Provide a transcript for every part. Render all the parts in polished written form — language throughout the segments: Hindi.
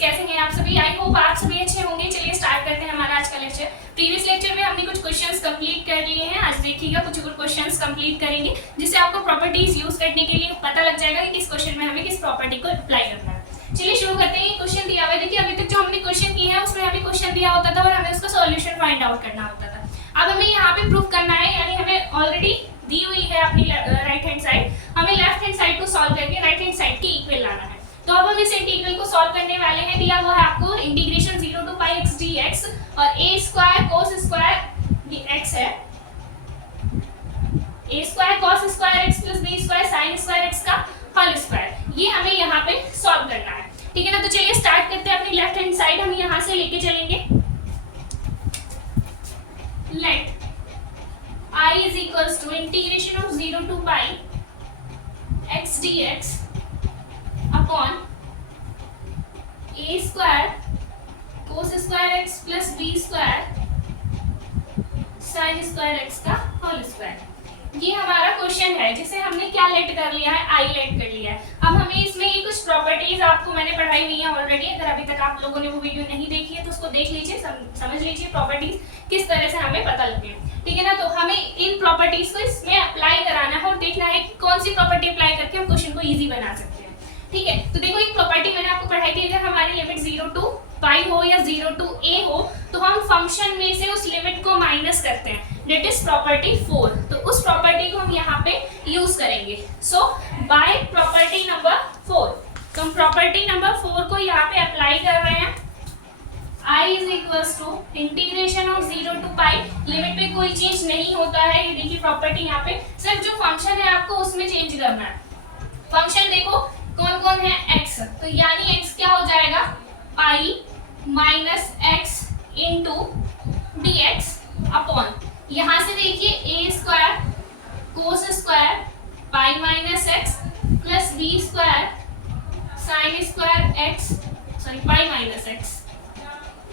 कैसे हैं आप सभी? आई होप आप सभी अच्छे होंगे। चलिए स्टार्ट करते हैं हमारा आज का लेक्चर। प्रीवियस लेक्चर में हमने कुछ क्वेश्चंस कंप्लीट कर लिए हैं। आज देखिएगा कुछ और क्वेश्चंस कंप्लीट करेंगे जिससे आपको प्रॉपर्टीज यूज करने के लिए पता लग जाएगा कि किस क्वेश्चन में हमें किस प्रॉपर्टी को अप्लाई करना है। चलिए शुरू करते हैं। क्वेश्चन दिया हुआ है, देखिए अभी तक जो हमने क्वेश्चन किए हैं उसमें हमें क्वेश्चन दिया होता था और हमें उसका सॉल्यूशन फाइंड आउट करना होता था। अब हमें यहाँ पे प्रूव करना है, यानी हमें ऑलरेडी दी हुई है अपनी राइट हैंड साइड, हमें लेफ्ट हैंड साइड को सॉल्व करके राइट हैंड साइड की इक्वल लाना है। तो अब हम इस इंटीग्रल को सॉल्व करने वाले हैं। दिया हुआ है आपको integration 0 to pi x dx और a square cos square dx है, a square cos square x plus b square sin square x का होल स्क्वायर, ये हमें यहाँ पे सॉल्व करना है। ठीक है ना? तो चलिए स्टार्ट करते हैं। अपनी लेफ्ट हैंड साइड हम यहाँ से लेके चलेंगे। Let I is equals to integration of 0 to pi x dx upon a square cos square x plus b square sin square x का होल स्क्वायर। ये हमारा क्वेश्चन है जिसे हमने क्या लेट कर लिया है, आई लेट कर लिया है। अब हमें इसमें ये कुछ प्रॉपर्टीज आपको मैंने पढ़ाई हुई है ऑलरेडी। अगर अभी तक आप लोगों ने वो वीडियो नहीं देखी है तो उसको देख लीजिए, समझ लीजिए प्रॉपर्टीज किस तरह से हमें पता लगती है। ठीक है ना? तो हमें इन प्रॉपर्टीज को इसमें अप्लाई कराना है और देखना है कि कौन सी प्रॉपर्टी अप्लाई करके हम क्वेश्चन को इजी बना सकते हैं। ठीक है? तो देखो एक प्रॉपर्टी मैंने आपको पढ़ाई थी, अगर हमारी लिमिट 0 टू पाई हो या 0 टू a हो तो हम फंक्शन में से उस लिमिट को माइनस करते हैं। That is property 4। तो उस प्रॉपर्टी को हम यहाँ पे यूज करेंगे। सो बाय प्रॉपर्टी नंबर 4, तो हम प्रॉपर्टी नंबर 4 को यहाँ पे अप्लाई कर रहे हैं। I is equals to integration of 0 to pi, limit पे कोई चेंज नहीं होता है। ये देखिए प्रॉपर्टी यहाँ पे सिर्फ जो फंक्शन है आपको उसमें चेंज करना है। फंक्शन देखो कौन कौन है, x, तो यानी x क्या हो जाएगा, pi minus x into d x upon, यहाँ से देखिए a square cos square pi minus x plus b square sine square x, sorry pi minus x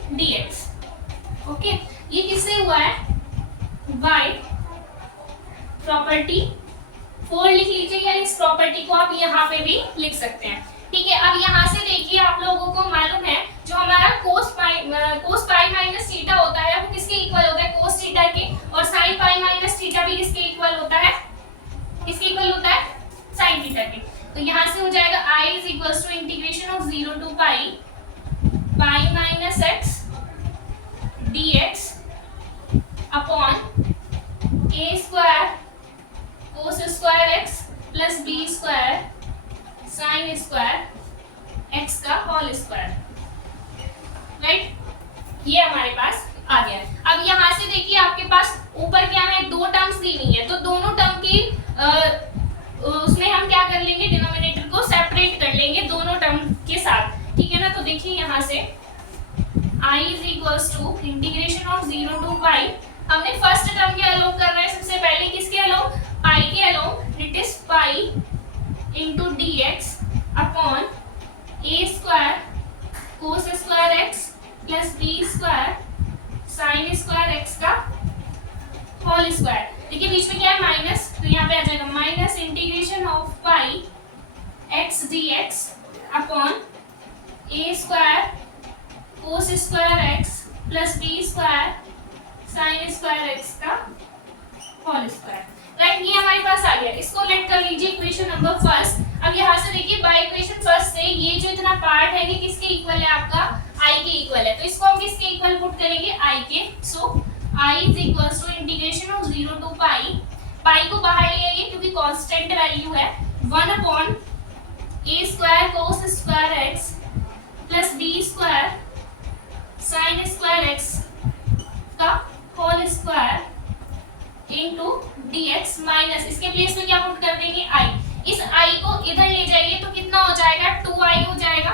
dx। Okay, ये किससे हुआ है, बाय प्रॉपर्टी 4 लिख लीजिए, या इस प्रॉपर्टी को आप यहाँ पे भी लिख सकते हैं। ठीक है? अब यहाँ से देखिए आप लोगों को मालूम है जो हमारा कोस पाई माइनस थीटा होता है वो किसके इक्वल होता है, कोस थीटा के, और साइन पाई माइनस थीटा भी किसके इक्वल होता है, किसके इक्वल होता है, साइन थीटा के। तो यहाँ से हो जाएगा I is equals to integration of 0 to pi minus x dx upon a square cos square x plus b square sine square x का होल स्क्वायर। राइट, ये हमारे पास आ गया। अब यहाँ से देखिए आपके पास ऊपर क्या है, दो टर्म्स दी हुई है, तो दोनों टर्म की उसमें हम क्या कर लेंगे, डिनोमिनेटर को सेपरेट कर लेंगे दोनों टर्म के साथ। ठीक है ना? तो देखिए यहाँ से I is equals to integration of 0 to pi, हमने फर्स्ट टर्म के अलोंग कर रहे हैं सबसे पहले, किसके अलोंग, पाई के along, it is pi into dx upon a square cos square x plus b square sine square x का होल स्क्वायर। देखिए बीच में क्या है, माइनस, तो यहाँ पे आ जाएगा minus integration of pi x dx upon a square cos square x plus b square sine square x का होल स्क्वायर। राइट, ये हमारे पास आ गया। इसको लेट कर लीजिए इक्वेशन नंबर फर्स्ट। अब यहाँ से देखिए बाय इक्वेशन फर्स्ट से ये जो इतना पार्ट है ये किसके इक्वल है, आपका i के इक्वल है, तो इसको हम किसके इक्वल पुट करेंगे, i के। So I is equals to integration of 0 to pi को बाहर ले आइए क्योंकि कांस्टेंट वैल्यू है, 1 upon a square cos square x plus b square sine square x का whole square into dx minus, इसके प्लेस में क्या पुट कर देंगे, i। इस i को इधर ले जाइए तो कितना हो जाएगा, 2i हो जाएगा।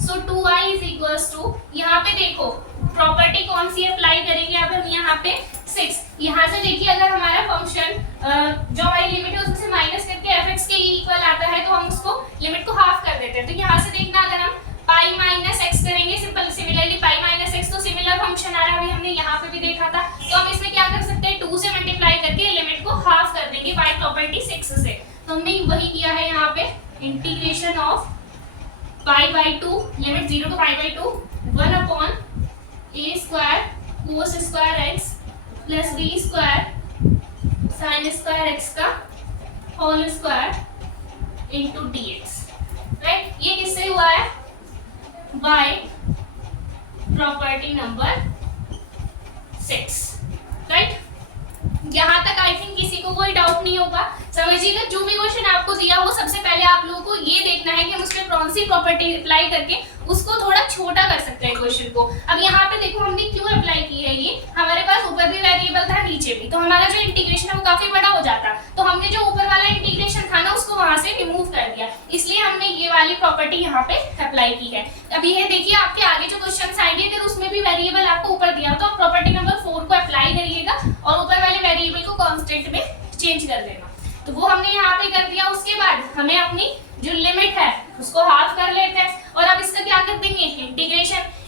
सो 2i इज इक्वल्स टू, यहाँ पे देखो प्रॉपर्टी कौन सी अप्लाई करेंगे अब हम, यहाँ पे 6। यहाँ से देखिए अगर हमारा फंक्शन जो हमारी लिमिट है उसमें से माइनस करके fx के इक्वल आता है तो हम उसको लिमिट को हाफ कर देते हैं। तो यहाँ से देखना अगर हम पाई माइनस एक्स करेंगे, सिमिलरली पाई माइनस एक्स, तो सिमिलर फंक्शन आ रहा है, अभी हमने यहाँ पे भी देखा था। तो हम इसमें क्या कर सकते हैं, 2 से मल्टीप्लाई करके लिमिट को हाफ कर देंगे बाय प्रॉपर्टी 6 से। तो हमने वही किया है यहाँ पे, integration of pi by two, limit 0 to pi by two, 1 upon a square cos square x plus b square sine square x का whole square into d x, right. ये किससे हुआ है? By property number 6, right. यहाँ तक आई थिंक किसी को कोई डाउट नहीं होगा, समझिएगा। जो भी क्वेश्चन आपको दिया वो सबसे पहले आप लोगों को ये देखना है कि हम उसमें कौन सी प्रॉपर्टी अप्लाई करके उसको थोड़ा छोटा कर सकते हैं क्वेश्चन को। अब यहाँ पे देखो हमने क्यों अप्लाई की है, ये हमारे पास ऊपर भी वेरिएबल था नीचे भी, तो हमारा जो इंटीग्रेशन है वो काफी बड़ा हो जाता, तो हमने जो ऊपर वाला इंटीग्रेशन था ना उसको वहां से रिमूव कर दिया, इसलिए हमने ये वाली प्रॉपर्टी यहाँ पे अप्लाई की है। अब ये देखिए आपके आगे जो क्वेश्चन आएंगे अगर उसमें भी वेरिएबल आपको ऊपर दिया तो आप प्रॉपर्टी नंबर 4 को अप्लाई करिएगा और ऊपर वाले वेरिएबल को कांस्टेंट में चेंज कर देना, तो वो हमने यहाँ पे कर दिया। उसके बाद हमें अपनी जो लिमिट है उसको हाफ कर लेते हैं और अब इसका क्या कर देंगे,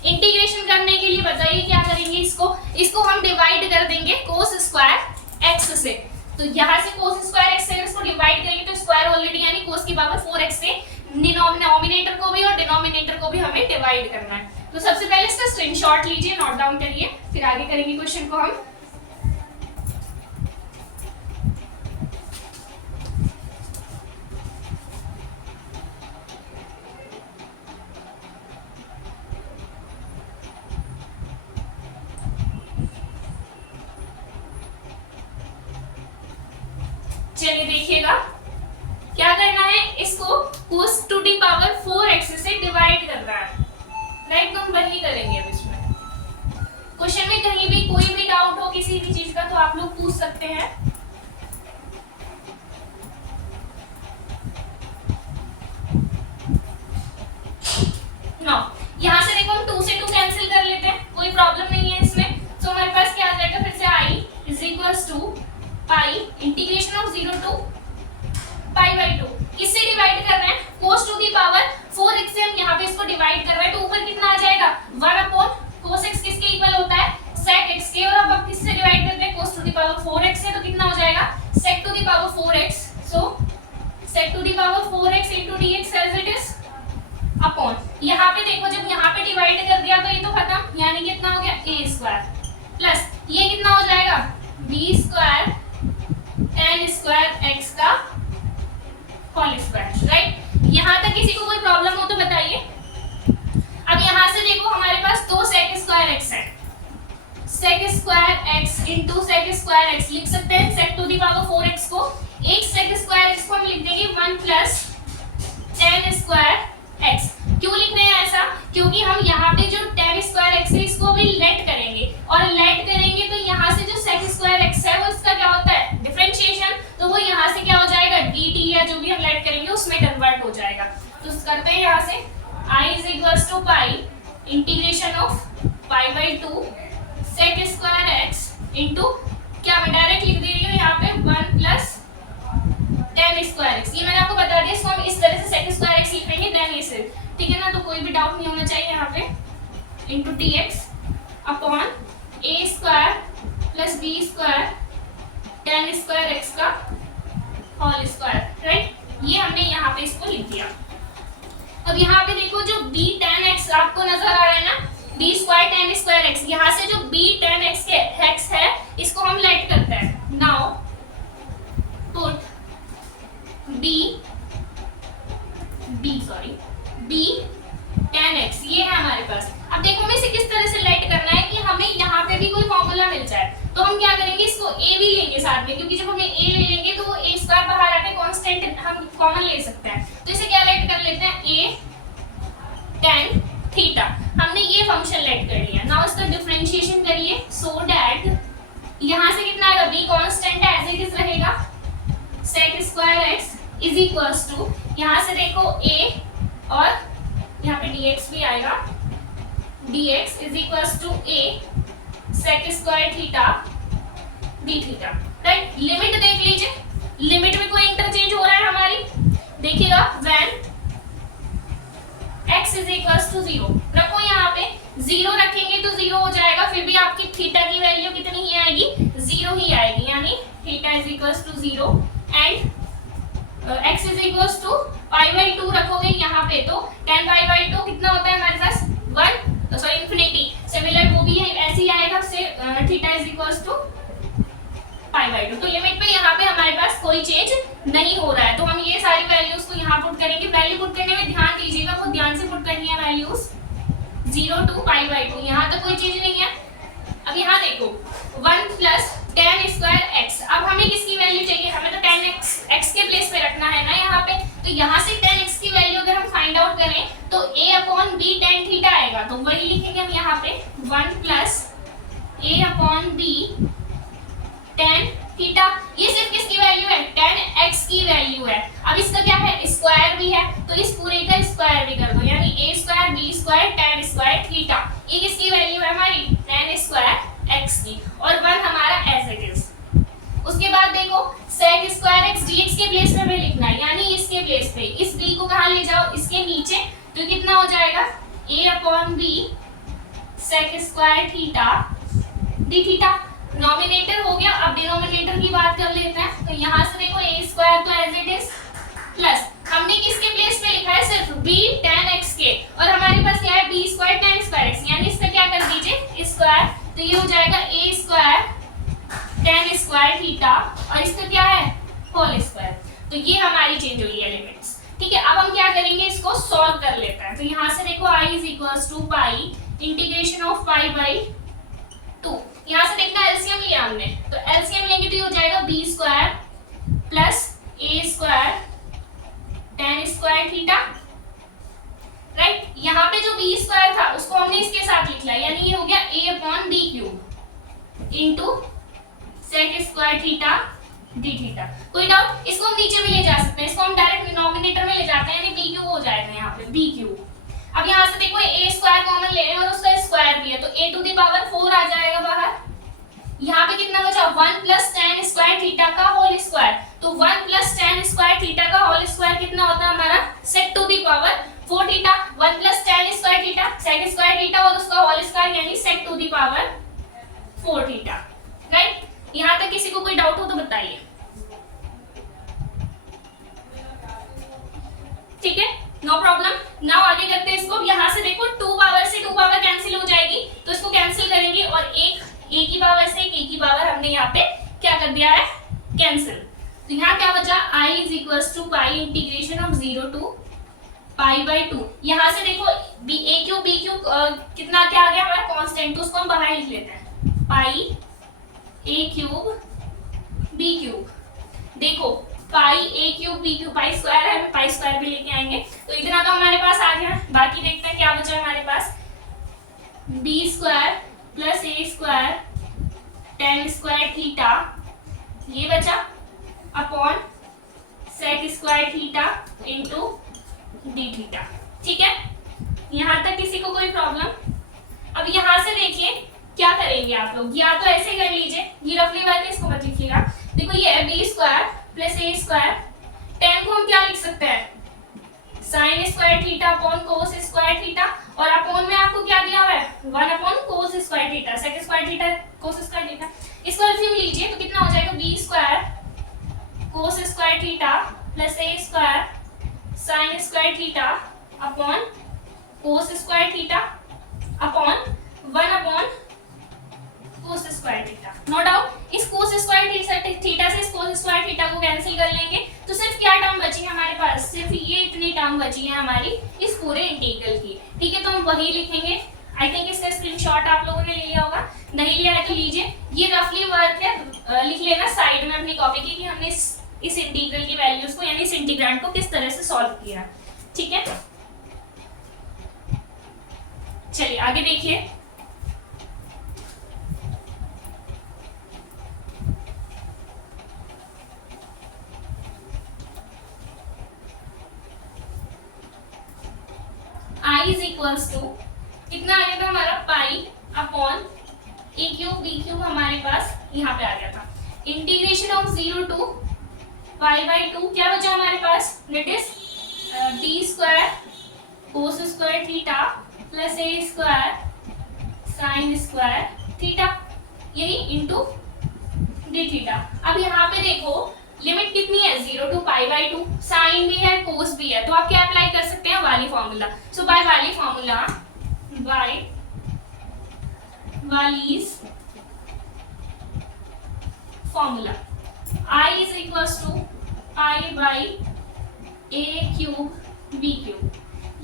इंटीग्रेशन करने के लिए बताइए क्या करेंगे, इसको हम डिवाइड कर देंगे कोस स्क्वायर एक्स से, तो यहाँ से कोस स्क्वायर एक्स से इसको डिवाइड करेंगे तो स्क्वायर ऑलरेडी यानी कोस की पावर 4x से डिनोमिनेटर को भी और डिनोमिनेटर को भी हमें डिवाइड करना है। तो सबसे पहले इसका स्क्रीनशॉट लीजिए, नोट डाउन करिए, फिर आगे करेंगे क्वेश्चन को हम। चलिए देखिएगा क्या करना है, इसको cos to the power 4x से डिवाइड करना है, राइट। तो हम वही करेंगे अब इसमें। क्वेश्चन में कहीं भी कोई भी डाउट हो किसी भी चीज का तो आप लोग पूछ सकते हैं। नो, यहाँ से देखो हम 2 से 2 कैंसिल कर लेते हैं, कोई प्रॉब्लम नहीं है इसमें। तो हमारे पास क्या आ जाएगा फिर से i is equals to pi integration of 0 to pi by 2, किससे डिवाइड कर रहे हैं, cos to the power 4x से हम यहाँ पे इसको डिवाइड कर रहे हैं, तो ऊपर कितना आ जाएगा 1 अपॉन cos x किसके इक्वल होता है sec x के, और अब किससे डिवाइड करते हैं cos to the power 4x से, तो कितना हो जाएगा sec to the power 4x, so sec to the power 4x into dx as it is अपॉन, यहाँ पे देखो जब यहाँ पे डिवाइड कर दिया तो ये तो खत्म, यानी कितना हो गया a स्क्वायर प्लस ये कितना हो जाएगा b square tan square x का होल स्क्वायर, राइट। यहाँ तक किसी को कोई प्रॉब्लम हो तो बताइए। अब यहाँ से देखो हमारे पास 2 sec स्क्वायर x है, sec square x into sec square x लिख सकते हैं, sec to the power 4x को, एक sec स्क्वायर x को हम लिख देंगे 1 प्लस tan स्क्वायर x। क्यों लिख रहे हैं ऐसा, क्योंकि हम यहाँ पे जो tan स्क्वायर x है इसको भी लेट करेंगे, और लेट करेंगे तो यहाँ से जो sec स्क्वायर x है वो इसका क्या होता है डिफरेंशिएशन, तो वो यहाँ से क्या हो जाएगा dt या जो भी हम लेट करेंगे उसमें कन्वर्ट हो जाएगा। तो करते हैं यहाँ से i is equals to pi integration of pi by 2 sec square x into क्या मैं डायरेक्ट लिख दे रही हूँ यहाँ पे 1 प्लस tan स्क्वायर x, ये मैंने आपको बता दिया, इसको हम इस तरह से sec स्क्वायर x लिखेंगे देन ये सिर्फ, ठीक है ना, तो कोई भी डाउट नहीं होना चाहिए यहाँ पे, into dx upon a square plus b square tan square x का होल स्क्वायर, राइट। ये हमने यहाँ पे इसको लिख दिया। अब यहाँ पे देखो जो b tan x आपको नजर आ रहा है ना, b square tan square x, यहाँ से जो b tan x के x है इसको हम लेट करते हैं। Now put b tan x, ये है हमारे पास। अब देखो हमें इसे किस तरह से लेट करना है कि हमें यहाँ पे भी कोई फॉर्मूला मिल जाए, तो हम क्या करेंगे इसको a भी लेंगे साथ में, क्योंकि जब हमें a ले लेंगे तो वो a स्क्वायर बाहर आके कांस्टेंट हम कॉमन ले सकते हैं, तो इसे क्या लेट कर लेते हैं a tan थीटा, हमने ये फंक्शन लेट कर लिया। नाउ इसका डिफरेंशिएशन करिए सो दैट यहाँ से कितना आएगा b कांस्टेंट है एज इट इज रहेगा, sec square x is equals to यहाँ से देखो a और यहाँ पे dx भी आएगा, dx is equals to a sec square theta d theta, right. Limit देख लीजिए, लिमिट में कोई इंटरचेंज हो रहा है हमारी, देखिएगा when x is equals to 0 रखो, यहाँ पे 0 रखेंगे तो 0 हो जाएगा, फिर भी आपकी थीटा की वैल्यू कितनी ही आएगी 0 ही आएगी, यानी theta is equals to 0 and x is equals to pi by 2 रखोगे यहाँ पे तो tan पाई बाई 2 कितना होता है हमारे पास 1 सॉरी इन्फिनिटी। सिमिलर वो भी ऐसे ही आएगा से theta is equals to pi by 2। तो लिमिट में यहाँ पे हमारे पास कोई चेंज नहीं हो रहा है, तो हम ये सारी वैल्यूज को यहाँ पुट करेंगे। वैल्यू पुट करने में ध्यान दीजिएगा, वो ध्यान से पुट करनी है वैल्यूज 0 to पाई बाई 2। यहाँ तक कोई चीज नहीं है। अब यहाँ देखो 1 प्लस tan स्क्वायर x, अब हमें किसकी वैल्यू चाहिए, हमें तो tan x के प्लेस पे रखना है ना यहाँ पे। तो यहाँ से tan x की वैल्यू अगर हम फाइंड आउट करें तो a upon b tan theta आएगा, तो वही लिखेंगे हम यहाँ पे 1 plus a upon b tan theta. ये सिर्फ किसकी वैल्यू है, tan x की वैल्यू है। अब इसका क्या है, स्क्वायर भी है, तो इस पूरे का स्क्वायर भी कर दो, यानी a square b square tan square theta. ये किसकी वैल्यू है हमारी, tan स्क्वायर x की, और 1 हमारा एज इट इज। उसके बाद देखो sec स्क्वायर x dx के प्लेस पे भी लिखना है, यानी इसके प्लेस पे इस b को कहां ले जाओ, इसके नीचे, तो कितना हो जाएगा a upon b sec square theta d theta. Nominator हो गया, अब डिनोमिनेटर की बात कर लेते हैं। तो यहाँ से देखो a स्क्वायर तो एज इट इज प्लस हमने किसके प्लेस पे लिखा है, सिर्फ b tan x के, और हमारे पास क्या है b square tan square x, यानी इसका क्या कर दीजिए स्क्वायर, तो ये हो जाएगा a square tan square theta, और इसका क्या है होल स्क्वायर। तो ये हमारी चेंज हुई है लिमिट्स। ठीक है, अब हम क्या करेंगे, इसको सॉल्व कर लेते हैं। तो यहाँ से देखो i is equals to pi integration of pi by 2। यहाँ से देखना एलसीएम लिया हमने, तो एलसीएम लेंगे तो ये हो जाएगा b square plus a square tan square theta, right. यहाँ पे जो b स्क्वायर था उसको हमने इसके साथ लिख लिया, यानी ये हो गया a upon b cube into sec square theta d theta. कोई डाउट, इसको हम नीचे भी ले जा सकते हैं, इसको हम डायरेक्ट डिनोमिनेटर में ले जाते हैं, यानी b क्यूब हो जाएगा यहाँ पे b क्यूब। अब यहाँ से देखो a स्क्वायर कॉमन ले रहे हैं और उसका स्क्वायर भी है, तो a टू द पावर 4 आ जाएगा बाहर। यहाँ पे कितना बचा 1 प्लस tan स्क्वायर थीटा का होल स्क्वायर, तो 1 प्लस tan स्क्वायर थीटा का होल स्क्वायर कितना होता है हमारा sec to the power 4 theta. 1 plus tan square theta sec square theta और उसका होल स्क्वायर यानी sec to the power 4 theta, right. यहाँ तक किसी को कोई डाउट हो तो बताइए, ठीक है, नो प्रॉब्लम। नाउ आगे करते हैं इसको। यहाँ से देखो 2 पावर से 2 पावर कैंसिल हो जाएगी, तो इसको कैंसिल करेंगे, और एक a की पावर से एक a की पावर हमने यहाँ पे क्या कर दिया है कैंसिल। तो यहाँ क्या बचा i is equals to pi integration of 0 to pi by 2। यहाँ से देखो a क्यूब b क्यूब कितना क्या आ गया हमारा कांस्टेंट, तो उसको हम बाहर लिख लेते हैं पाई a क्यूब b क्यूब। देखो पाई a cube b cube, pi square है, पाई स्क्वायर भी लेके आएंगे, तो इतना तो हमारे पास आ गया। बाकी देखते हैं क्या बचा हमारे पास, b square plus a square tan square theta ये बचा upon sec square theta into d theta. ठीक है, यहाँ तक किसी को कोई प्रॉब्लम। अब यहाँ से देखिए क्या करेंगे आप लोग, या तो ऐसे कर लीजिए, ये रफली बात है, इसको मत लिखिएगा। देखो ये है b square plus a square, tan को हम क्या लिख सकते हैं sin square theta upon cos square theta, और अपॉन में आपको क्या दिया हुआ है 1 upon cos square theta, sec square theta cos square theta. इसको एलसीएम लीजिए तो कितना हो जाएगा b square cos square theta plus a square sin square theta upon cos square theta upon 1 upon cos square theta. No doubt इस cos स्क्वायर थीटा से इस cos स्क्वायर थीटा को कैंसिल कर लेंगे, तो सिर्फ क्या टर्म बची है हमारे पास, सिर्फ ये इतनी टर्म बची है हमारी इस पूरे इंटीग्रल की। ठीक है, तो हम वही लिखेंगे। आई थिंक इसका स्क्रीनशॉट आप लोगों ने ले लिया होगा, नहीं लिया है तो लीजिए। ये रफली वर्क है, लिख लेना साइड में अपनी कॉपी की कि हमने इस इंटीग्रल की वैल्यूज को यानी इस इंटीग्रांड को किस तरह से सॉल्व किया। ठीक है, चलिए आगे देखिए। i इज इक्वल्स टू कितना आ गया था हमारा pi upon a cube b cube हमारे पास यहाँ पे आ गया था। Integration of 0 to pi by 2 क्या बचा हमारे पास, that is b square cos square theta plus a square sin square theta, यही इनटू d थीटा। अब यहाँ पे देखो लिमिट कितनी है 0 टू पाई बाई 2, साइन भी है कोस भी है, तो आप क्या अप्लाई कर सकते हैं Wallis formula. So by Wallis formula, by Wallis formula, I is equals to pi by a cube b cube.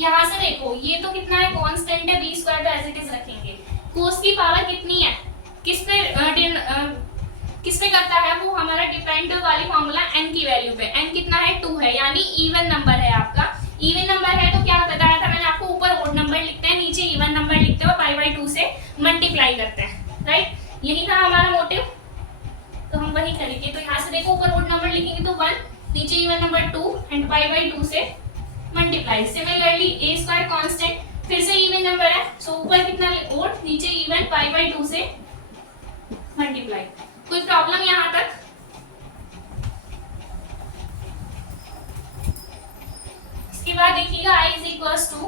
यहाँ से देखो ये तो कितना है, कांस्टेंट है, b स्क्वायर तो एज इट इज रखेंगे. कोस की पावर कितनी है, किस पे करता है, वो हमारा डिपेंड वाली फॉर्मूला n की वैल्यू पे. n कितना है, 2 है, यानी इवन नंबर है आपका. इवन नंबर है तो क्या बताया था मैंने आपको, ऊपर ओड नंबर लिखते हैं, नीचे इवन नंबर लिखते हैं और पाई बाई 2 से मल्टीप्लाई करते हैं. राइट, यही था हमारा मोटिव, तो हम वही करेंगे. तो यहाँ से देखो ऊपर ओड नंबर लिखेंगे तो 1, नीचे even number 2 and pi by 2 से multiply. Similarly a square constant, फिर से इवन नंबर है, सो ऊपर कितना ओड, नीचे इवन, पाई बाई 2 से मल्टीप्लाई. कोई प्रॉब्लम यहाँ तक? इसके बाद देखिएगा i is equals to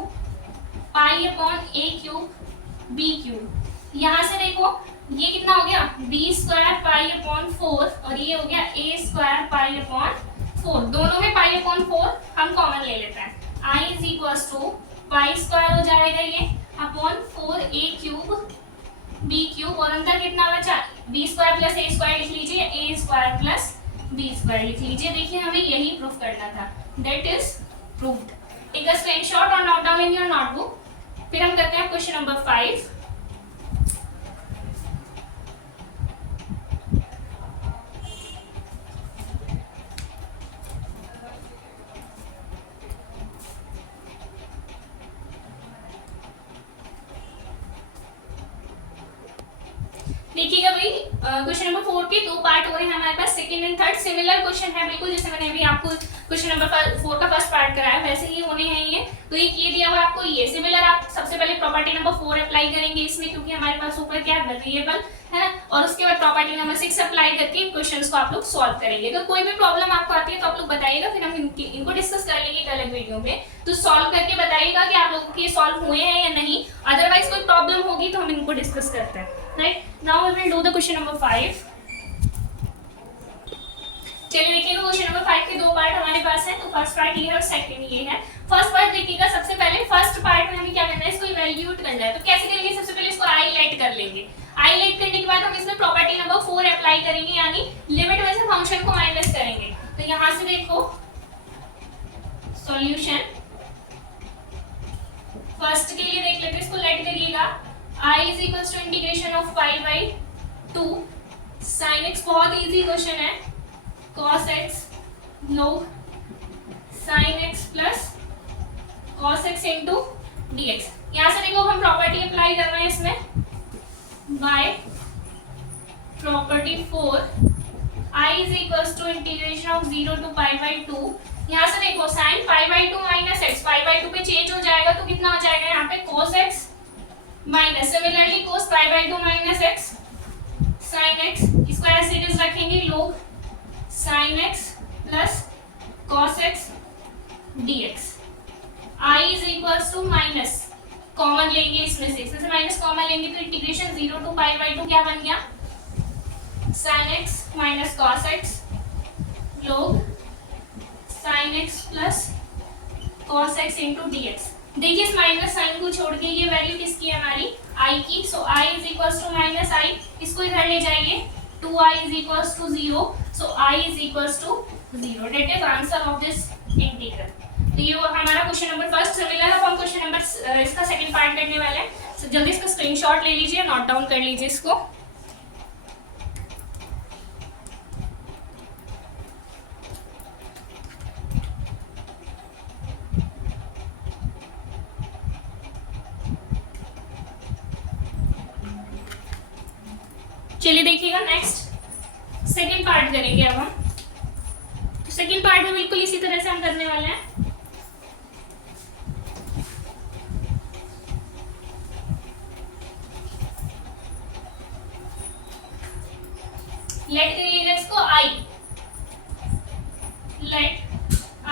pi upon a cube b cube. यहाँ से देखो ये कितना हो गया, b स्क्वायर पाई अपॉन 4 और ये हो गया a स्क्वायर पाई अपॉन 4. दोनों में पाई अपॉन 4 हम कॉमन ले लेते हैं. i is equals to pi square हो जाएगा ये upon 4a cube b cube, और अंदर कितना बचा, b square plus a square लिख लीजिए, a square plus b square लिख लीजिए. देखिए हमें यही प्रूफ करना था, that is proved. Take a screenshot और note down in your notebook. फिर हम करते हैं क्वेश्चन नंबर 5. देखिएगा भाई, क्वेश्चन नंबर 4 के दो पार्ट हो रहे हैं हमारे पास, second and third. Similar question है बिल्कुल, जैसे मैंने अभी आपको क्वेश्चन नंबर 4 का फर्स्ट पार्ट कराया वैसे ही होने हैं ये. तो ये दिया हुआ आपको, ये सिमिलर. आप सबसे पहले प्रॉपर्टी नंबर 4 अप्लाई करेंगे इसमें, क्योंकि हमारे पास ऊपर क्या है, वेरिएबल है, और उसके बाद प्रॉपर्टी नंबर 6 अप्लाई करके इन क्वेश्चंस को आप लोग सॉल्व करेंगे. अगर कोई भी प्रॉब्लम आपको आती है तो आप लोग बताइएगा, फिर हम इनको डिस्कस कर लेंगे एक अलग वीडियो में. तो सॉल्व करके बताइएगा कि आप लोगों के सॉल्व हुए हैं या नहीं. अदरवाइज कोई प्रॉब्लम होगी तो हम इनको डिस्कस करते हैं. Right, now we will do the question number 5. चलिए देखिएगा, क्वेश्चन नंबर 5 के दो पार्ट हमारे पास है. तो फर्स्ट पार्ट ये है और सेकंड ये है. फर्स्ट पार्ट देखिएगा, सबसे पहले फर्स्ट पार्ट में हमें क्या करना है, इसको इवैल्यूएट करना है. तो कैसे करेंगे, सबसे पहले इसको हाईलाइट कर लेंगे. हाईलाइट करने के बाद हम इसमें प्रॉपर्टी नंबर 4 अप्लाई करेंगे, यानी लिमिट में से फंक्शन को माइनस करेंगे. तो यहां से देखो सॉल्यूशन फर्स्ट के लिए देख लेते हैं, इसको लेट करिएगा. I is equals to integration of pi by 2 sin x. बहुत इजी क्वेश्चन है. cos x log sin x plus cos x into dx. यहाँ से देखो हम प्रॉपर्टी अप्लाई कर रहे हैं इसमें, by property 4 I is equals to integration of 0 to pi by 2. यहाँ से देखो sin pi by 2 minus x, pi by 2 पे चेंज हो जाएगा तो कितना हो जाएगा यहाँ पे, cos x minus, similarly cos pi by 2 minus x sin x, इसको ऐसे इट इज रखेंगे, log sin x plus cos x dx. I is equals to minus, common लेंगे इसमें से, इसमें से माइनस कॉमन लेंगे तो इंटीग्रेशन 0 टू पाई बाई 2 क्या बन गया, sin x minus cos x log sin x plus cos x into dx. देखिए इस माइनस साइन को छोड़ के ये वैल्यू किसकी है, हमारी i की. So i is equals to minus i, इसको इधर ले जाइए, 2i is equals to 0. So i is equals to 0. That is answer of this integral. तो ये हमारा क्वेश्चन नंबर फर्स्ट. सिमिलर अब हम क्वेश्चन नंबर इसका सेकंड पार्ट करने वाले हैं. सो जल्दी इसका स्क्रीनशॉट ले लीजिए, नोट डाउन कर लीजिए इसको. चलिए देखिएगा, नेक्स्ट सेकंड पार्ट करेंगे अब हम. तो सेकंड पार्ट में बिल्कुल इसी तरह से हम करने वाले हैं. लेट करिएगा इसको i, let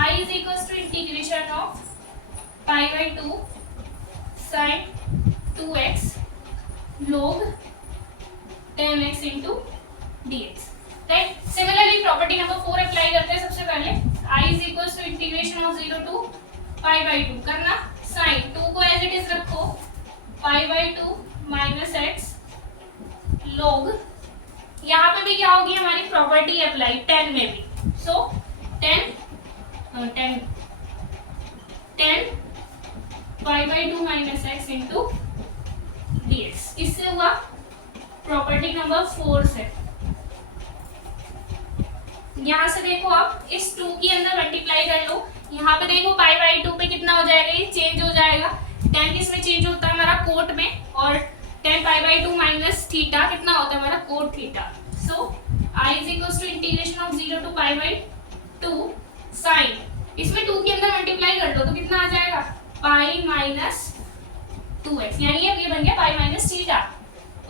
i is equals to integration of pi by 2 sin 2x log 10x into dx. Right, similarly property number 4 apply करते हैं. सबसे पहले i is equals to integration of 0 to pi by 2 करना, साइन 2 को एज इट इज रखो, pi by 2 minus x log, यहाँ पे भी क्या होगी हमारी प्रॉपर्टी अप्लाई 10 में भी, सो 10 pi by 2 minus x into dx, किससे हुआ, प्रॉपर्टी नंबर 4 से। यहाँ से देखो आप इस 2 के अंदर मल्टीप्लाई कर लो, यहाँ पे देखो पाई बाई 2 पे कितना हो जाएगा, ये चेंज हो जाएगा, 10 किसमें चेंज होता है हमारा कोट में, और 10 पाई बाई 2 माइनस थीटा कितना होता है हमारा cot theta, so I is equals to integration of 0 to pi by 2 sine, इसमें 2 के अंदर मल्टीप्लाई कर लो तो कितना आ जाएगा, पाई माइनस 2x, यानी ये बन गया पाई माइनस थीटा,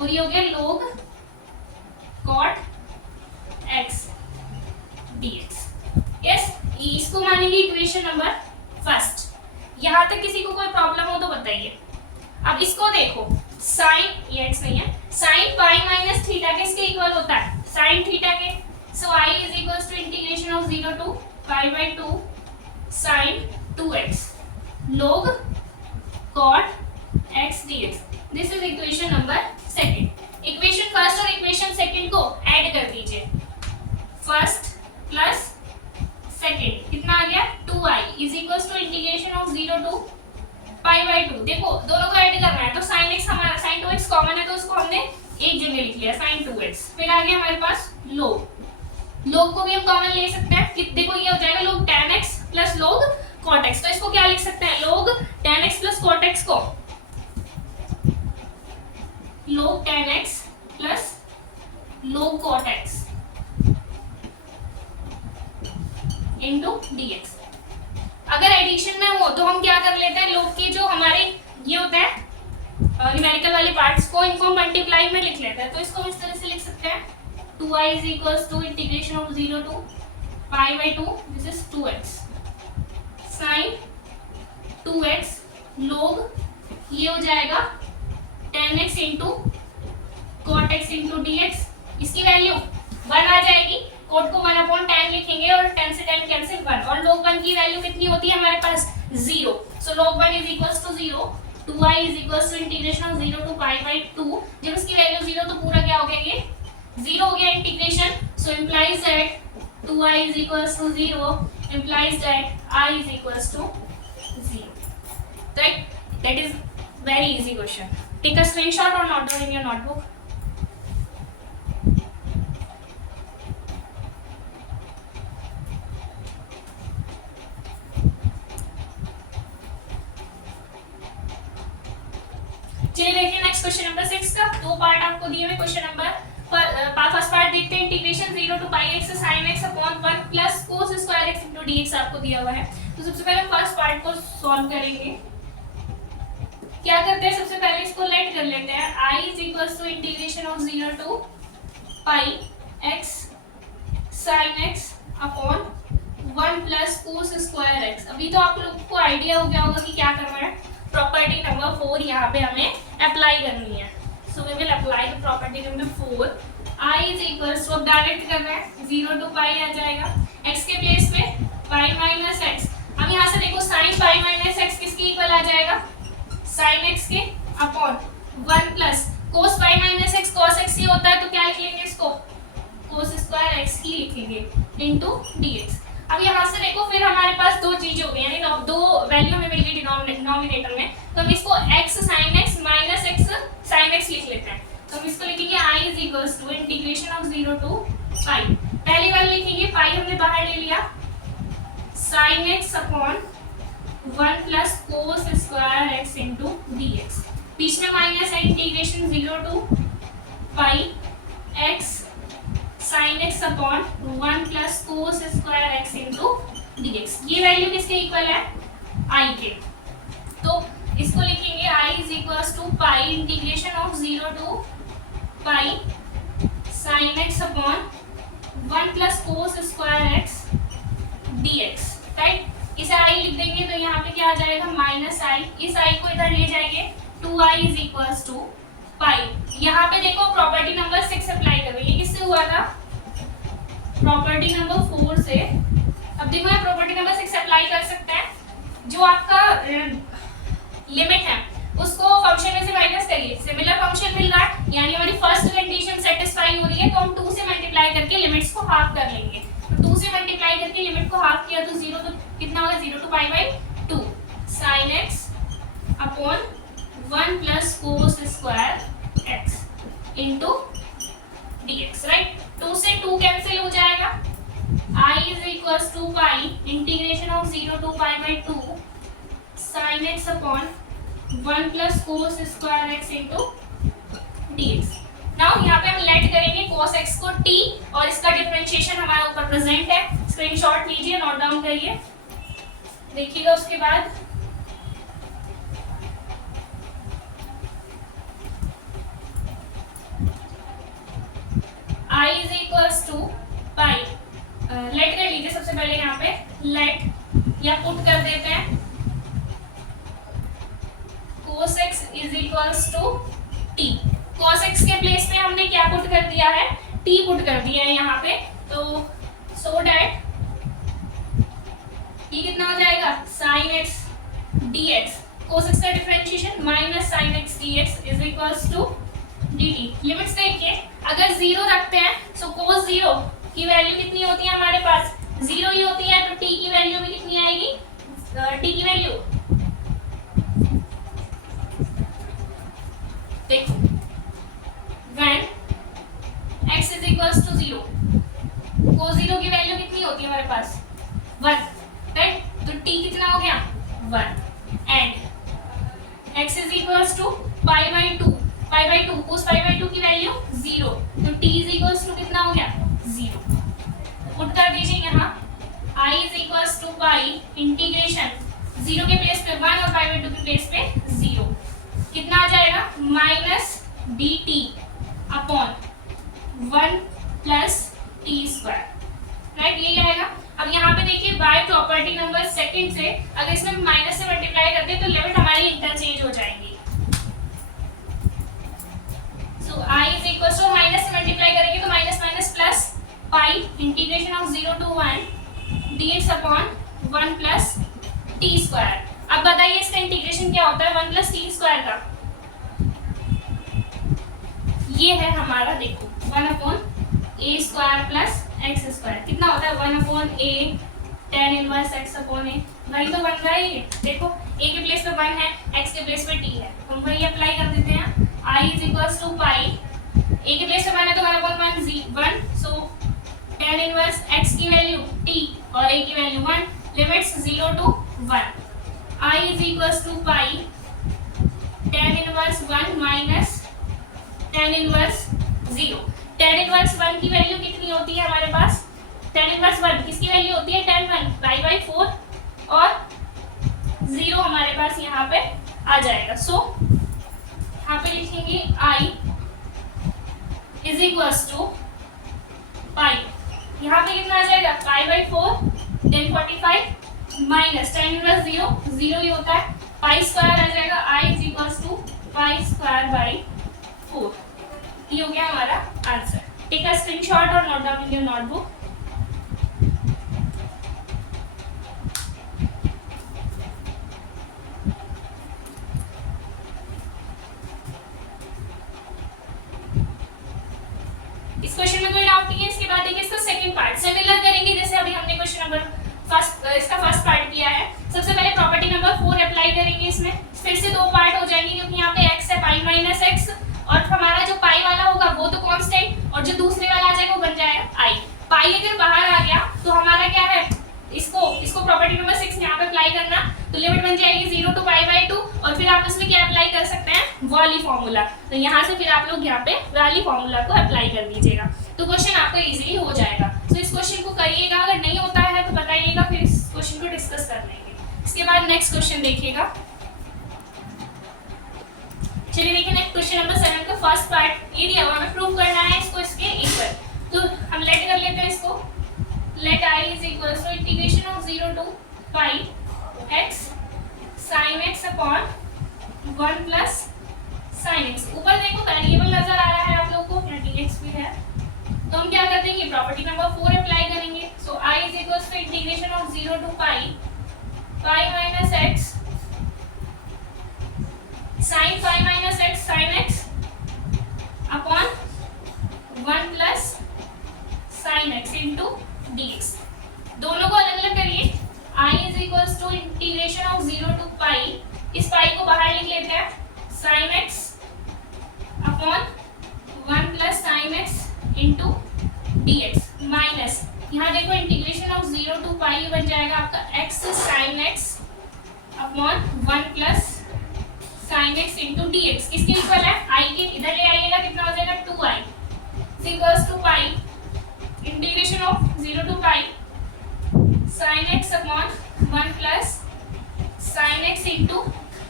और ये हो गया log cot x dx। Yes, इसको मानेंगे इक्वेशन नंबर फर्स्ट। यहाँ तक किसी को कोई प्रॉब्लम हो तो बताइए। अब इसको देखो, साइन, ये x नहीं है, साइन पाई माइनस थीटा किसके इक्वल होता है, साइन थीटा के, so I is equals to integration of 0 to pi by 2 sine 2x log cot x dx, this is equation number second. Equation first और इक्वेशन सेकंड को ऐड कर दीजिए, फर्स्ट प्लस सेकंड कितना आ गया, 2i is equals to integration of 0 to pi by 2, देखो दोनों को ऐड करना है तो sin x हमारा sin 2x कॉमन है तो उसको हमने एक जगह लिख लिया sin 2x, फिर आ गया हमारे पास log को भी हम कॉमन ले सकते हैं, देखो ये हो जाएगा log tan x plus log cot x, तो इसको क्या लिख सकते हैं, log tan x plus cot x को log tan x plus log cot x into dx। अगर एडिशन में हो तो हम क्या कर लेते हैं, log के जो हमारे ये होता है न्यूमेरिकल वाले पार्ट्स को, इनको मल्टीप्लाई में लिख लेते हैं, तो इसको हम इस तरह से लिख सकते हैं 2i is equals to integration of 0 to pi by 2, this is 2x sin 2x log ये हो जाएगा 10x into cot x into dx, इसकी वैल्यू 1 आ जाएगी, कोट को 1/10 लिखेंगे और 10 से 10 कैंसिल 1, और log 1 की वैल्यू कितनी होती है हमारे पास 0, so log 1 is equals to 0, 2i is equals to integration of 0 to pi by 2, जब इसकी वैल्यू 0 तो पूरा क्या हो गया, ये 0 हो गया integration, so implies that 2i is equals to 0, implies that I is equals to 0, right? That is very easy question. Take a screenshot or note down in your notebook. चलिए देखिए नेक्स्ट क्वेश्चन नंबर 6 का, दो पार्ट आपको दिए हुए क्वेश्चन नंबर, फर्स्ट पार्ट देखते हैं, integration 0 to pi x sin x अपॉन 1 plus cos square x into dx आपको दिया हुआ है। तो सबसे पहले फर्स्ट पार्ट को सॉल्व करेंगे। क्या करते हैं, सबसे पहले इसको लेट कर लेते हैं, i is equals to integration of 0 to pi x sin x अपॉन 1 प्लस cos स्क्वायर x। अभी तो आप लोगों को आइडिया हो गया होगा कि क्या करना है, प्रॉपर्टी नंबर 4 यहाँ पे हमें अप्लाई करनी है, so we will apply the property number 4, i is equals to, अब डायरेक्ट करना है 0 टू पाई आ जाएगा, x के प्लेस में पाई माइनस x, अब यहाँ से देखो sin पाई माइनस x किसके इक्वल आ जाएगा, sin x के upon 1 plus cos pi minus x cos x ही होता है तो क्या लिख लेंगे इसको, cos स्क्वायर x ही लिखेंगे इनटू dx। अब यहाँ से देखो फिर हमारे पास दो चीजें हो गई, यानी दो वैल्यू हमें मिल गई डिनोमिनेटर में, तो हम इसको x sin x minus x sin x लिख लेते हैं, तो हम इसको लिखेंगे i is equals to integration of 0 to pi, पहली वाली लिखेंगे पाई हमने बाहर ले लिया, sin x अपॉन 1 plus cos square x into dx, बीच में माइनस है, integration 0 to pi x sin x अपॉन 1 plus cos square x into dx, ये वैल्यू किसके इक्वल है, i के, तो इसको लिखेंगे i is equals to pi integration of 0 to pi sin x अपॉन 1 plus cos square x dx, right. इसे i लिख देंगे तो यहाँ पे क्या आ जाएगा माइनस i, इस i को इधर ले जाएंगे, 2i इज इक्वल्स टू पाई, यहाँ पे देखो प्रॉपर्टी नंबर 6 अप्लाई करो, ये किससे हुआ था, प्रॉपर्टी नंबर 4 से। अब देखो मैं प्रॉपर्टी नंबर 6 अप्लाई कर सकते हैं, जो आपका लिमिट है उसको फंक्शन में से माइनस करिए, सिमिलर फंक्शन मिल रहा है यानी हमारी फर्स्ट कंडीशन सेटिस्फाई हो रही है, तो हम 2 से मल्टीप्लाई करके लिमिट्स को हाफ कर लेंगे। तो 2 से मल्टीप्लाई करके लिमिट को हाफ किया तो 0 तो कितना होगा 0 to pi by 2 sin x अपॉन 1 plus cos square x into dx, right. 2 से 2 कैंसिल हो जाएगा, I is equals to pi integration of 0 to pi by 2 sin x अपॉन 1 plus cos square x into dx। Now यहाँ पे हम लेट करेंगे cos x को t और इसका डिफरेंशिएशन हमारा ऊपर प्रेजेंट है, स्क्रीनशॉट लीजिए, नोट डाउन करिए, देखिएगा उसके बाद। I is equals to pi let कर लीजिए, सबसे पहले यहाँ पे लेट या पुट कर देते हैं cos x is equals to t। cos x के प्लेस पे हमने क्या पुट कर दिया है, t पुट कर दिया है यहाँ पे, तो सो डैट ये कितना हो जाएगा sin x dx, cos x का differentiation minus sin x dx is equals to dt। Limits देखिए, अगर 0 रखते हैं तो cos 0 की वैल्यू कितनी होती है हमारे पास 0 ही होती है, तो t की वैल्यू भी कितनी आएगी, t की वैल्यू देखो when x is equals to 0, cos 0 की वैल्यू कितनी होती है हमारे पास 1, राइट, तो t कितना हो गया 1 and x is equals to pi by 2, pi by 2 cos pi by 2 की वैल्यू 0, तो t is equals to कितना हो गया 0। पुट कर दीजिए यहाँ I is equals to pi integration 0 के प्लेस पे 1 और पाई बाई 2 के प्लेस पे 0, कितना आ जाएगा minus dt upon 1 plus T square, right, यही आएगा। अब यहाँ पे देखिए बाय प्रॉपर्टी नंबर सेकंड से अगर इसमें माइनस से मल्टीप्लाई करते हैं तो लिमिट हमारी इंटरचेंज हो जाएंगी। सो I is equals to minus से मल्टीप्लाई करेंगे तो minus minus plus pi integration of 0 to 1 dx upon 1 plus T square. अब बताइए इसका इंटीग्रेशन क्या होता है 1 प्लस टी स्क्वायर का, ये है हमारा देखो 1 upon a square plus x square, कितना होता है 1 अपॉन ए tan इनवर्स x अपॉन ए, वही तो बन रहा है ये, देखो a के प्लेस पे 1 है, x के प्लेस पे t है, हम वही अप्लाई कर देते हैं। I is equals to pi a के प्लेस पे 1 है तो 1 अपॉन 1 सो tan इनवर्स x की वैल्यू t और a की value 1, limits 0 to 1। I is equals to pi tan inverse 1 minus tan inverse 0। tan inverse 1 की वैल्यू कितनी होती है हमारे पास, tan इनवर्स 1 किसकी वैल्यू होती है tan 1 पाई बाई 4 और 0 हमारे पास यहाँ पे आ जाएगा। सो यहाँ पे लिखेंगे I is equals to पाई, यहाँ पे कितना आ जाएगा pi by 4 then 45 minus tan inverse 0 0 ही होता है, पाई स्क्वायर आ जाएगा I is equals to pi square by 4। ये हो गया हमारा आंसर। टेक अ स्क्रीनशॉट और note down in your notebook. इस क्वेश्चन में कोई डाउट नहीं है, इसके बाद देखिए इसका सेकंड पार्ट सिमिलर करेंगे जैसे अभी हमने क्वेश्चन नंबर इसका फर्स्ट पार्ट किया है। सबसे पहले प्रॉपर्टी नंबर 4 अप्लाई करेंगे, इसमें फिर से 2 पार्ट हो जाएंगे क्योंकि यहाँ पे x है पाई माइनस x और हमारा जो पाई वाला होगा वो तो कांस्टेंट और जो दूसरे वाला आ जाएगा वो बन जाएगा i। पाई अगर बाहर आ गया तो हमारा क्या है, इसको प्रॉपर्टी नंबर 6 यहाँ पे अप्लाई करना, तो लिमिट बन जाएगी 0 to पाई बाई 2 और फिर आप इसमें क्या अप्लाई कर सकते हैं वाली फॉर्मूला, तो यहाँ से फिर आप लोग यहाँ पे वाली फॉर्मूला को अप्लाई कर दीजिएगा तो क्वेश्चन आपका इजीली हो जाएगा। तो इस क्वेश्चन को करिएगा, अगर नहीं होता है तो बताइएगा, फिर इस क्वेश्चन को डिस्कस कर लेंगे। इसके बाद नेक्स्ट क्वेश्चन देखिएगा। चलिए देखिए नेक्स्ट क्वेश्चन नंबर 7 का फर्स्ट पार्ट ये दिया हुआ, हमें प्रूव करना है इसको इसके इक्वल, तो हम लेट कर लेते हैं इसको। Let I is equals to integration of 0 to pi x sin x अपॉन 1 प्लस sin x। ऊपर देखो वेरिएबल नजर आ रहा है आप लोग को, यहाँ dx भी है, तो हम क्या करते हैं कि प्रॉपर्टी नंबर 4 अप्लाई करेंगे। So I is equals to integration of 0 to pi pi minus x sine pi minus x sine x upon 1 plus sine x into d x. दोनों को अलग अलग करिए। I is equals to integration of 0 to pi, इस पाई को बाहर लिख लेते हैं, sine x upon 1 plus sine x into d x minus, यहाँ देखो इंटीग्रेशन ऑफ 0 टू पाई बन जाएगा आपका x sign x upon 1 plus sine x into d x. किसके इक्वल है? I के, इधर ले आइएगा, कितना हो जाएगा 2i equals to pi integration of 0 to pi sine x upon 1 plus sine x into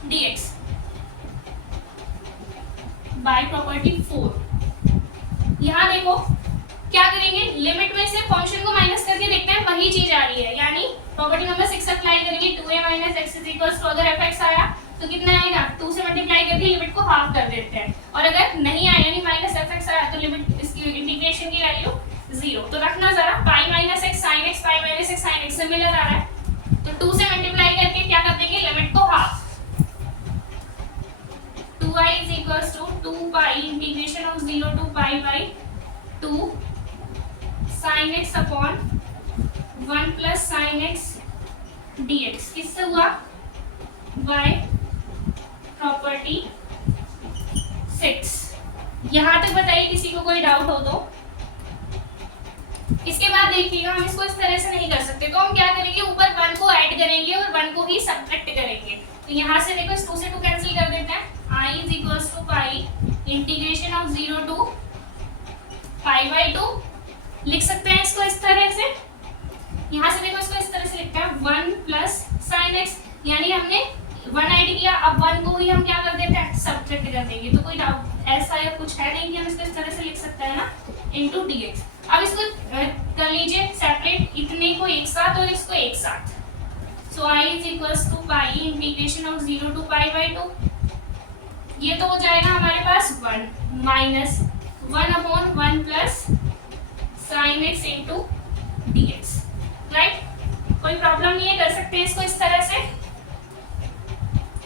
d x by property 4। यहाँ देखो क्या करेंगे, लिमिट में से फंक्शन को माइनस करके देखते हैं, वही चीज आ रही है, यानी प्रॉपर्टी नंबर 6 अप्लाई करेंगे। 2a minus x is equals to, अगर fx आया तो कितना आएगा, 2 से मल्टीप्लाई करके लिमिट को हाफ कर देते हैं, और अगर नहीं आया यानी माइनस fx आया तो लिमिट इसकी इंटीग्रेशन की वैल्यू 0। तो रखना जरा, पाई माइनस एक्स साइन एक्स पाई माइनस एक्स साइन एक्स से मिलर आ रहा है, तो 2 से मल्टीप्लाई करके क्या कर देंगे, लिमिट को half. 2i is equals to 2 pi integration of 0 to pi by 2 sin x upon 1 plus sin x dx। किससे हुआ, by प्रॉपर्टी 6। यहां तक बताइए किसी को कोई डाउट हो तो। इसके बाद देखिएगा हम इसको इस तरह से नहीं कर सकते, तो हम क्या करेंगे, ऊपर 1 को ऐड करेंगे और 1 को ही सब्ट्रैक्ट करेंगे। तो यहाँ से देखो इस 2 से 2 कैंसिल कर देते हैं, I is equals to pi integration of 0 to pi by 2। लिख सकते हैं इसको इस तरह से, यहाँ से देखो इसको इस तरह से लिखते हैं 1 प्लस साइन एक्स, यानी हमने 1 ऐड किया, अब 1 को ही हम क्या कर देते हैं, सब्ट्रैक्ट कर देंगे। तो कोई डाउट ऐसा या कुछ है नहीं कि हम इसको इस तरह से लिख सकते हैं ना, इनटू dx। अब इसको कर लीजिए सेपरेट, इतने को एक साथ और इसको एक साथ। So I is equals to pi integration of 0 to pi by 2, ये तो हो जाएगा हमारे पास 1 minus 1 upon 1 plus sine x into d x. Right, कोई प्रॉब्लम नहीं है, कर सकते हैं इसको इस तरह से।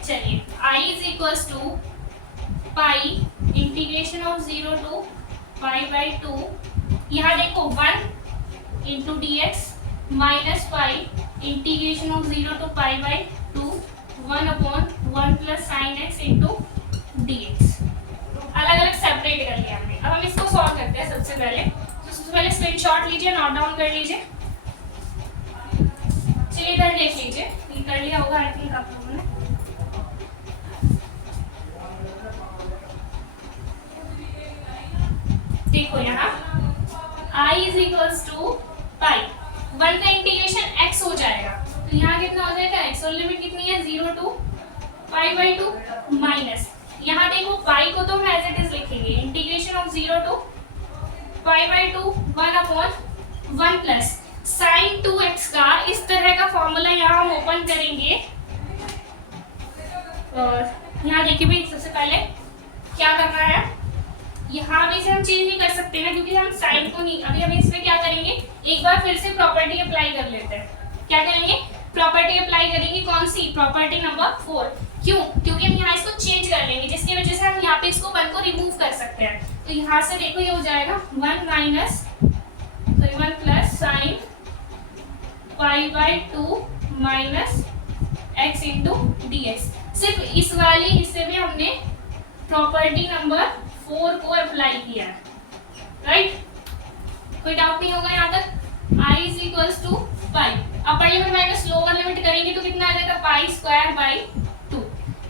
चलिए I is equals to pi integration of 0 to pi by 2, यहाँ देखो 1 into d x minus pi integration of 0 to pi by 2 1 upon 1 plus sine x into dx। अलग अलग सेपरेट कर लिया हमने। अब हम इसको सॉल्व करते हैं। सबसे पहले स्क्रीनशॉट लीजिए, नोट डाउन कर लीजिए। चलिए इधर देख लीजिए, ये कर लिया होगा आई थिंक आप लोगों ने। देखो यहाँ I इज इक्वल्स टू पाई, 1 का इंटीग्रेशन x हो जाएगा, तो यहाँ कितना हो जाएगा x, और लिमिट कितनी है 0 टू पाई बाई 2 माइनस, यहाँ देखो पाई को तो हम एज इट इज लिखेंगे, integration of 0 to pi by 2 1 upon 1 plus sine 2x का इस तरह का फॉर्मूला यहाँ हम ओपन करेंगे। और यहाँ देखिए भाई, सबसे पहले क्या करना है, यहाँ भी से हम चेंज नहीं कर सकते ना, क्योंकि हम साइन को नहीं, अभी हम इसमें क्या करेंगे, एक बार फिर से प्रॉपर्टी अप्लाई कर लेते हैं। क्या करेंगे, प्रॉपर्टी अप्लाई करेंगे, कौन सी, प्रॉपर्टी नंबर 4। क्यों, क्योंकि हम यहाँ इसको चेंज कर लेंगे, जिसकी वजह से हम यहाँ पे इसको 1 को रिमूव कर सकते हैं। तो यहाँ से देखो ये हो जाएगा 1 minus 1 plus sign pi by 2 minus x into d x. सिर्फ इस वाले हिस्से में हमने प्रॉपर्टी नंबर 4 को अप्लाई किया है। राइट, कोई डाउट नहीं होगा यहाँ तक। I is equals to pi, upper limit minus lower limit करेंगे तो कितना आ जाएगा, pi square by 2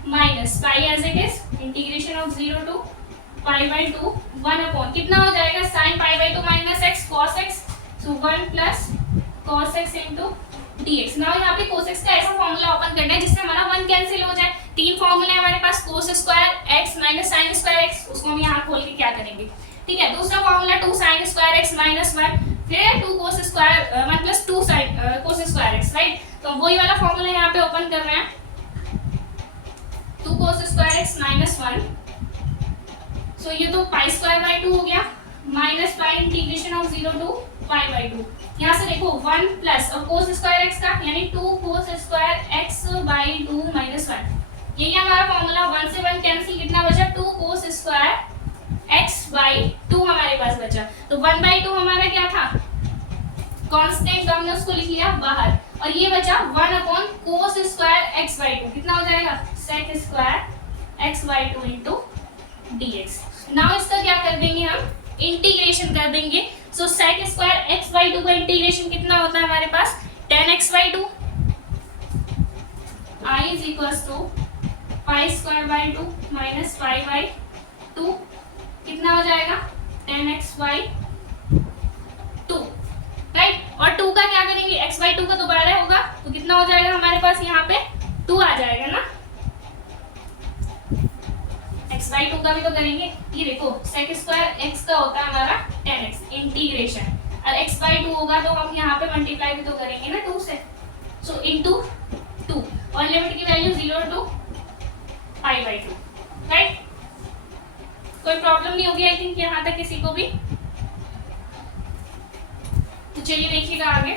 minus pi as it is integration of 0 to pi by 2 1 upon कितना हो जाएगा, sine pi by 2 minus x cos x, so 1 plus cos x into dx। Now यहाँ पे cos x का ऐसा फॉर्मूला ओपन करना है जिससे हमारा 1 कैंसिल हो जाए। 3 फॉर्मूले हैं हमारे पास, cos square x minus sin square x, उसको हम यहाँ खोल के क्या करेंगे, ठीक है। दूसरा formula 2 sin square x minus 1, फिर 2 cos square 1 plus 2 sin cos square x। Right, तो वही वाला फॉर्मूला यहाँ पे ओपन कर रहे हैं, 2 cos square x minus 1, so ये तो पाई स्क्वायर बाई 2 हो गया, minus pi integration of 0 to pi by 2। यहाँ से देखो 1 प्लस और cos स्क्वायर x का, यानी 2 cos square x by 2 minus 1, यही हमारा फॉर्मूला। 1 से 1 कैंसिल, कितना बचा 2 कोस स्क्वायर x बाई 2 हमारे पास बचा। तो 1/2 हमारा क्या था, कांस्टेंट, तो हमने उसको लिख लिया बाहर, और ये बचा 1 upon cos square x by 2, कितना हो जाएगा sec square x by 2 into dx। Now इसका क्या कर देंगे हम, इंटीग्रेशन कर देंगे। So sec square x by 2 का इंटीग्रेशन कितना होता है हमारे पास 10x by 2, I is equals to pi square by 2 minus pi by 2, कितना हो जाएगा 10x बाई 2, राइट। और 2 का क्या करेंगे, x बाई 2 का दोबारा होगा, तो कितना हो जाएगा हमारे पास यहाँ पे 2 आ जाएगा ना। x बाई 2 का भी तो करेंगे, ये देखो सेक स्क्वायर x का होता है हमारा 10x इंटीग्रेशन, और x बाई 2 होगा तो हम यहाँ पे मल्टीप्लाई भी तो करेंगे ना 2 से, सो इनटू 2, और लिमिट की value 0 to pi by 2, right. कोई प्रॉब्लम नहीं होगी आई थिंक यहाँ तक किसी को भी। तो चलिए देखिएगा आगे।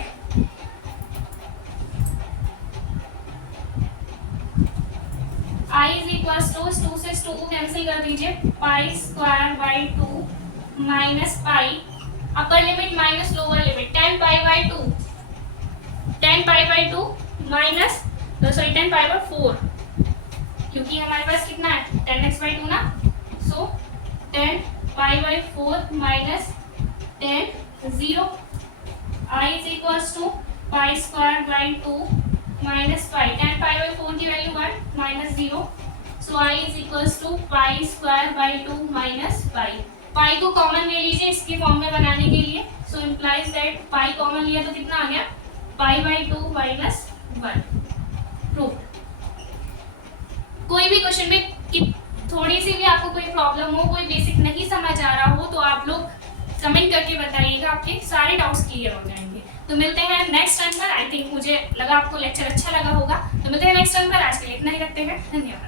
I इज इक्वल टू 2 से 2 कैंसिल कर दीजिए, पाई square by 2 minus pi, upper limit minus lower limit 10 pi by 2, 10 pi by 2 minus, sorry 10 pi by 4, क्योंकि हमारे पास कितना है 10x बाई 2 ना, so 10 pi by 4 minus 10 0। I is equal to pi square by 2 minus pi, 10 pi by 4 की value 1 minus 0, so I is equal to pi square by 2 minus pi. Pi को कॉमन ले लीजिए इसके फॉर्म में बनाने के लिए, so implies that pi common लिया तो कितना आ गया पाई बाई 2 माइनस 1, प्रूव्ड। कोई भी क्वेश्चन में कि थोड़ी सी भी आपको कोई प्रॉब्लम हो, कोई बेसिक नहीं समझ आ रहा हो, तो आप लोग कमेंट करके बताइएगा, आपके सारे डाउट्स क्लियर हो जाएंगे। तो मिलते हैं नेक्स्ट टाइम पर। आई थिंक मुझे लगा आपको लेक्चर अच्छा लगा होगा, तो मिलते हैं नेक्स्ट टाइम पर। आज के लिए इतना ही रखते हैं, धन्यवाद।